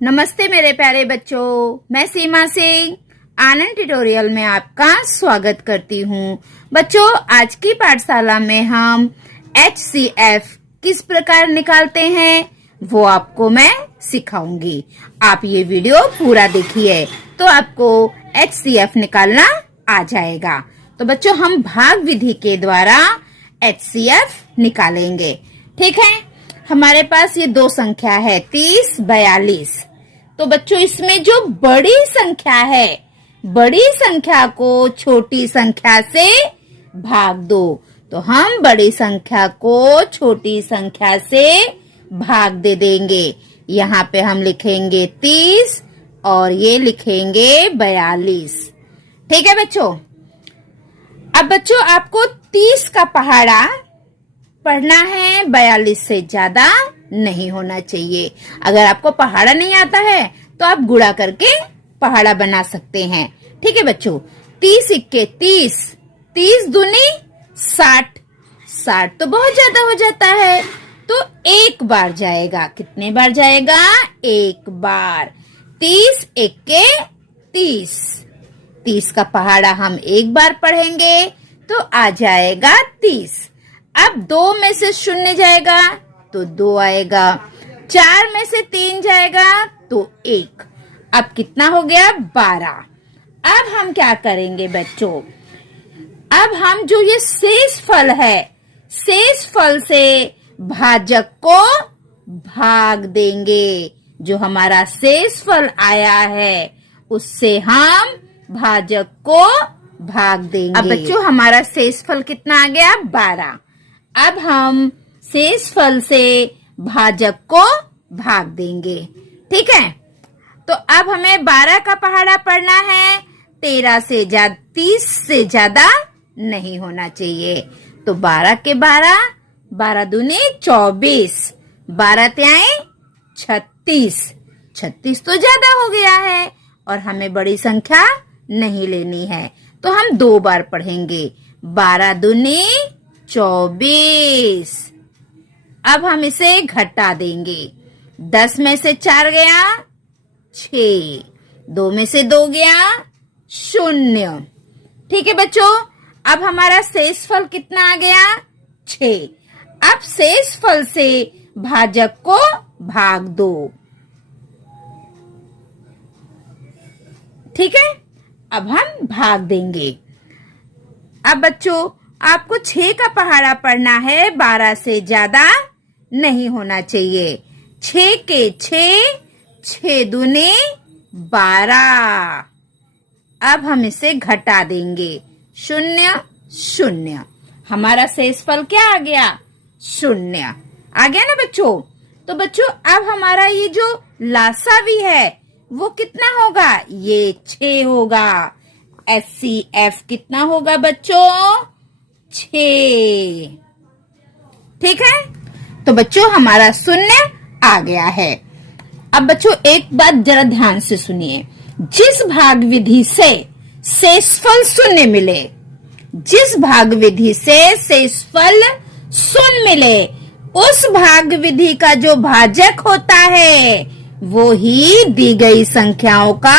नमस्ते मेरे प्यारे बच्चों, मैं सीमा सिंह आनंद ट्यूटोरियल में आपका स्वागत करती हूँ। बच्चों, आज की पाठशाला में हम HCF किस प्रकार निकालते हैं वो आपको मैं सिखाऊंगी। आप ये वीडियो पूरा देखिए तो आपको HCF निकालना आ जाएगा। तो बच्चों, हम भाग विधि के द्वारा HCF निकालेंगे। ठीक है, हमारे पास ये दो संख्या है 30, 42। तो बच्चों, इसमें जो बड़ी संख्या है, बड़ी संख्या को छोटी संख्या से भाग दो। तो हम बड़ी संख्या को छोटी संख्या से भाग दे देंगे। यहाँ पे हम लिखेंगे 30 और ये लिखेंगे 42। ठीक है बच्चों। अब बच्चों, आपको 30 का पहाड़ा पढ़ना है, 42 से ज्यादा नहीं होना चाहिए। अगर आपको पहाड़ा नहीं आता है तो आप गुणा करके पहाड़ा बना सकते हैं। ठीक है बच्चों। 30 इक्के 30, 30 दूनी 60, 60 तो बहुत ज्यादा हो जाता है, तो एक बार जाएगा। कितने बार जाएगा? एक बार। 30 इक्के 30, 30 का पहाड़ा हम एक बार पढ़ेंगे तो आ जाएगा 30। अब 2 में से 0 जाएगा तो 2 आएगा, 4 में से 3 जाएगा तो 1। अब कितना हो गया? 12। अब हम क्या करेंगे बच्चों? अब हम जो ये शेष फल है, शेष फल से भाजक को भाग देंगे। जो हमारा शेष फल आया है उससे हम भाजक को भाग देंगे। अब बच्चों, हमारा शेष फल कितना आ गया? 12। अब हम शेष फल से भाजक को भाग देंगे। ठीक है, तो अब हमें 12 का पहाड़ा पढ़ना है। 13 से ज्यादा, 30 से ज्यादा नहीं होना चाहिए। तो 12 के 12, 12 दूनी 24, 12 त्याई 36, 36 तो ज्यादा हो गया है और हमें बड़ी संख्या नहीं लेनी है, तो हम 2 बार पढ़ेंगे। 12 दूनी 24। अब हम इसे घटा देंगे। 10 में से 4 गया 6, 2 में से 2 गया 0। ठीक है बच्चों, अब हमारा शेष फल कितना आ गया? 6। अब शेष फल से भाजक को भाग दो। ठीक है, अब हम भाग देंगे। अब बच्चों, आपको 6 का पहाड़ा पढ़ना है, 12 से ज्यादा नहीं होना चाहिए। 6 के 6, 6 दूने 12। अब हम इसे घटा देंगे। 0, 0। हमारा शेष फल क्या आ गया? 0 आ गया ना बच्चों। तो बच्चों, अब हमारा ये जो लासावी है वो कितना होगा? ये 6 होगा। HCF कितना होगा बच्चों? 6। ठीक है, तो बच्चों हमारा 0 आ गया है। अब बच्चों, एक बात जरा ध्यान से सुनिए। जिस भाग विधि से शेषफल 0 मिले, जिस भाग विधि से शेषफल 0 मिले, उस भाग विधि का जो भाजक होता है वो ही दी गई संख्याओं का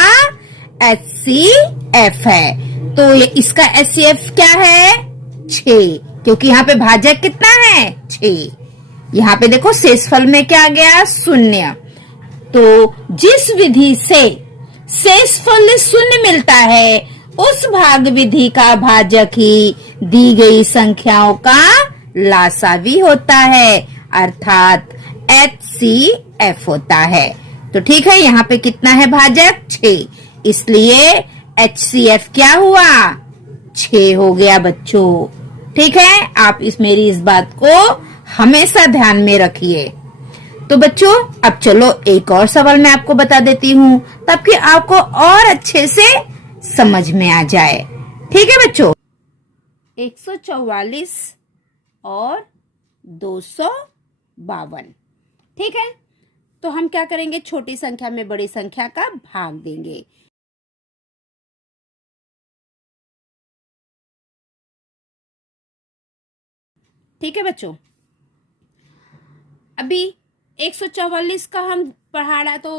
HCF है। तो ये इसका HCF क्या है? 6, क्योंकि यहाँ पे भाजक कितना है? 6। यहाँ पे देखो शेषफल में क्या आ गया? 0। तो जिस विधि से शेषफल 0 मिलता है उस भाग विधि का भाजक ही दी गई संख्याओं का लासावी होता है, अर्थात HCF होता है। तो ठीक है, यहाँ पे कितना है भाजक? 6, इसलिए HCF क्या हुआ? 6 हो गया बच्चों। ठीक है, आप मेरी इस बात को हमेशा ध्यान में रखिए। तो बच्चों, अब चलो एक और सवाल मैं आपको बता देती हूँ ताकि आपको और अच्छे से समझ में आ जाए। ठीक है बच्चों, 144 और 252। ठीक है, तो हम क्या करेंगे? छोटी संख्या में बड़ी संख्या का भाग देंगे। ठीक है बच्चों, अभी 144 का हम पहाड़ा तो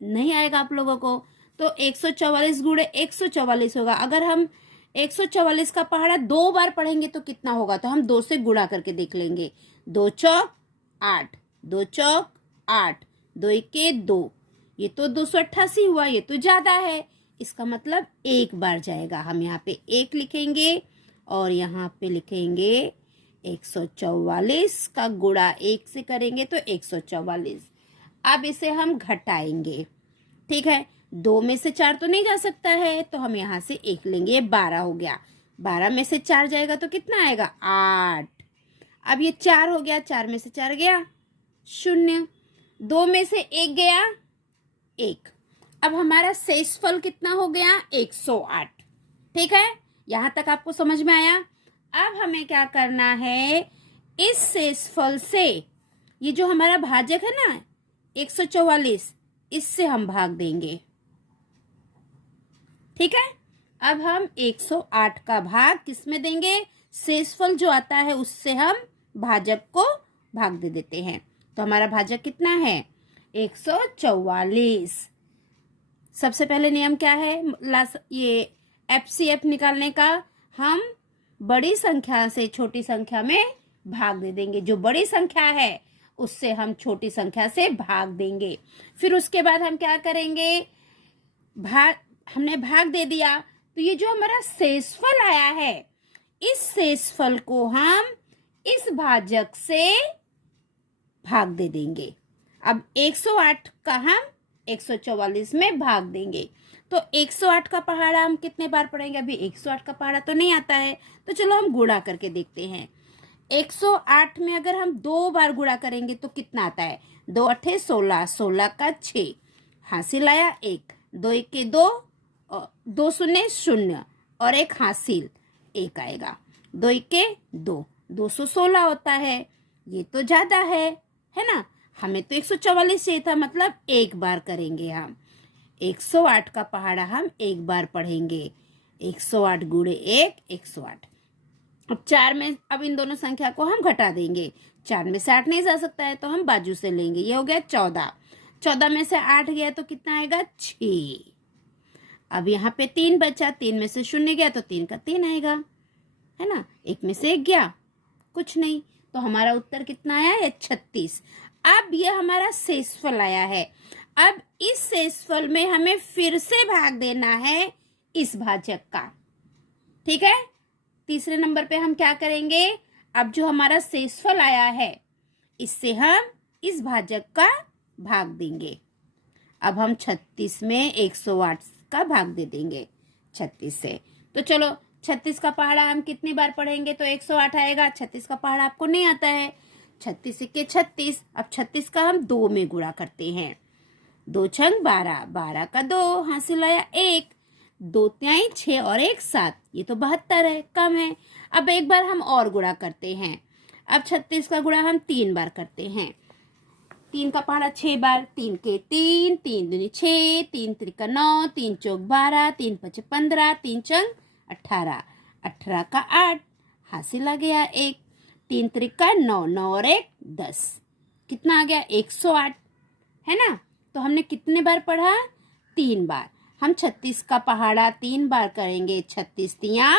नहीं आएगा आप लोगों को। तो 144 गुणे 144 होगा। अगर हम 144 का पहाड़ा 2 बार पढ़ेंगे तो कितना होगा, तो हम 2 से गुणा करके देख लेंगे। 2 चौक 8, 2 चौक 8, 2 एके 2, ये तो 288 हुआ, ये तो ज्यादा है। इसका मतलब 1 बार जाएगा। हम यहाँ पे 1 लिखेंगे और यहाँ पे लिखेंगे 144 का गुणा 1 से करेंगे तो 144। अब इसे हम घटाएंगे, ठीक है। 2 में से 4 तो नहीं जा सकता है, तो हम यहाँ से 1 लेंगे, ये 12 हो गया। 12 में से 4 जाएगा तो कितना आएगा, 8। अब ये 4 हो गया, 4 में से 4 गया 0, 2 में से 1 गया 1। अब हमारा शेषफल कितना हो गया, 108। ठीक है, यहां तक आपको समझ में आया। अब हमें क्या करना है, इस शेषफल से ये जो हमारा भाजक है ना 144, इससे हम भाग देंगे। ठीक है, अब हम 108 का भाग किस में देंगे, शेषफल जो आता है उससे हम भाजक को भाग दे देते हैं। तो हमारा भाजक कितना है, 144। सबसे पहले नियम क्या है, ये एफसीएफ निकालने का, हम बड़ी संख्या से छोटी संख्या में भाग दे देंगे। जो बड़ी संख्या है उससे हम छोटी संख्या से भाग देंगे। फिर उसके बाद हम क्या करेंगे, हमने भाग दे दिया, तो ये जो हमारा शेषफल आया है, इस शेषफल को हम इस भाजक से भाग दे देंगे। अब 108 का हम 144 में भाग देंगे। तो 108 का पहाड़ा हम कितने बार पढ़ेंगे, अभी 108 का पहाड़ा तो नहीं आता है, तो चलो हम गुणा करके देखते हैं। 108 में अगर हम 2 बार गुणा करेंगे तो कितना आता है, 2 अठे 16, 16 का 6, हासिल आया 1, 2 एके 2, 2 शून्य 0 और 1 हासिल 1 आएगा, 2 एके 2, 216 होता है। ये तो ज्यादा है ना, हमें तो 144 चाहिए था, मतलब 1 बार करेंगे हम। 108 का पहाड़ा हम 1 बार पढ़ेंगे। 108 गुणे 1, 108। अब 4 में, अब इन दोनों संख्या को हम घटा देंगे। 4 में से 8 नहीं जा सकता है, तो हम बाजू से लेंगे। ये हो गया 14, 14 में से 8 गया तो कितना आएगा, 6। अब यहाँ पे 3 बचा, 3 में से 0 गया तो 3 का 3 आएगा, है ना। 1 में से 1 गया, कुछ नहीं, तो हमारा उत्तर कितना आया है, 36। अब ये हमारा शेषफल आया है। अब इस शेषफल में हमें फिर से भाग देना है इस भाजक का। ठीक है, तीसरे नंबर पे हम क्या करेंगे, अब जो हमारा शेषफल आया है इससे हम इस भाजक का भाग देंगे। अब हम 36 में 108 का भाग दे देंगे 36 से। तो चलो 36 का पहाड़ा हम कितनी बार पढ़ेंगे तो 108 आएगा। 36 का पहाड़ा आपको नहीं आता है, 36 के 36। अब 36 का हम 2 में गुणा करते हैं, 2 छंग 12, 12 का 2, हासिल आया 1, 2 त्याई 6 और 1 7, ये तो 72 है, कम है। अब एक बार हम और गुणा करते हैं। अब 36 का गुणा हम 3 बार करते हैं। 3 का पहाड़ा 6 बार, 3 के 3, 3 दूनी 6, 3 त्रिका 9, 3 चौक 12, 3 पचे 15, 3 चंग 18, 18 का 8, हासिल आ गया 1, 3 त्रिका 9, 9 और 1 10, कितना आ गया, 108, है ना। तो हमने कितने बार पढ़ा, 3 बार। हम 36 का पहाड़ा 3 बार करेंगे, 36 तिया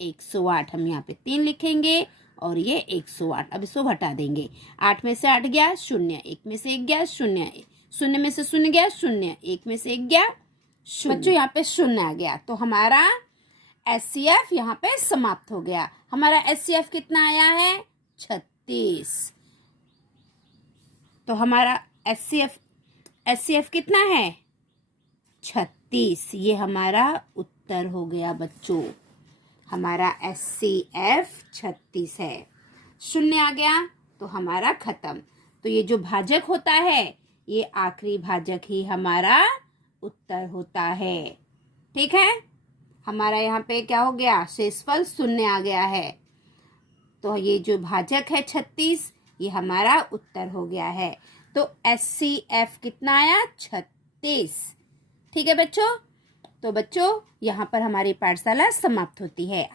108, हम यहाँ पे 3 लिखेंगे और ये 108। अब इसको घटा देंगे, 8 में से 8 गया 0, 1 में से 1 गया 0, 0 में से 0 गया 0, 1 में से 1 गया 0, बच्चों यहाँ पे 0 आ गया। तो हमारा एचसीएफ यहाँ पे समाप्त हो गया। हमारा एचसीएफ कितना आया है, 36। तो हमारा एचसीएफ कितना है, 36। ये हमारा उत्तर हो गया बच्चों, हमारा एचसीएफ 36 है। 0 आ गया तो हमारा खत्म। तो ये जो भाजक होता है ये आखिरी भाजक ही हमारा उत्तर होता है। ठीक है, हमारा यहाँ पे क्या हो गया, शेषफल 0 आ गया है। तो ये जो भाजक है 36, ये हमारा उत्तर हो गया है। तो एचसीएफ कितना आया, 36। ठीक है बच्चों, तो बच्चों यहाँ पर हमारी पाठशाला समाप्त होती है।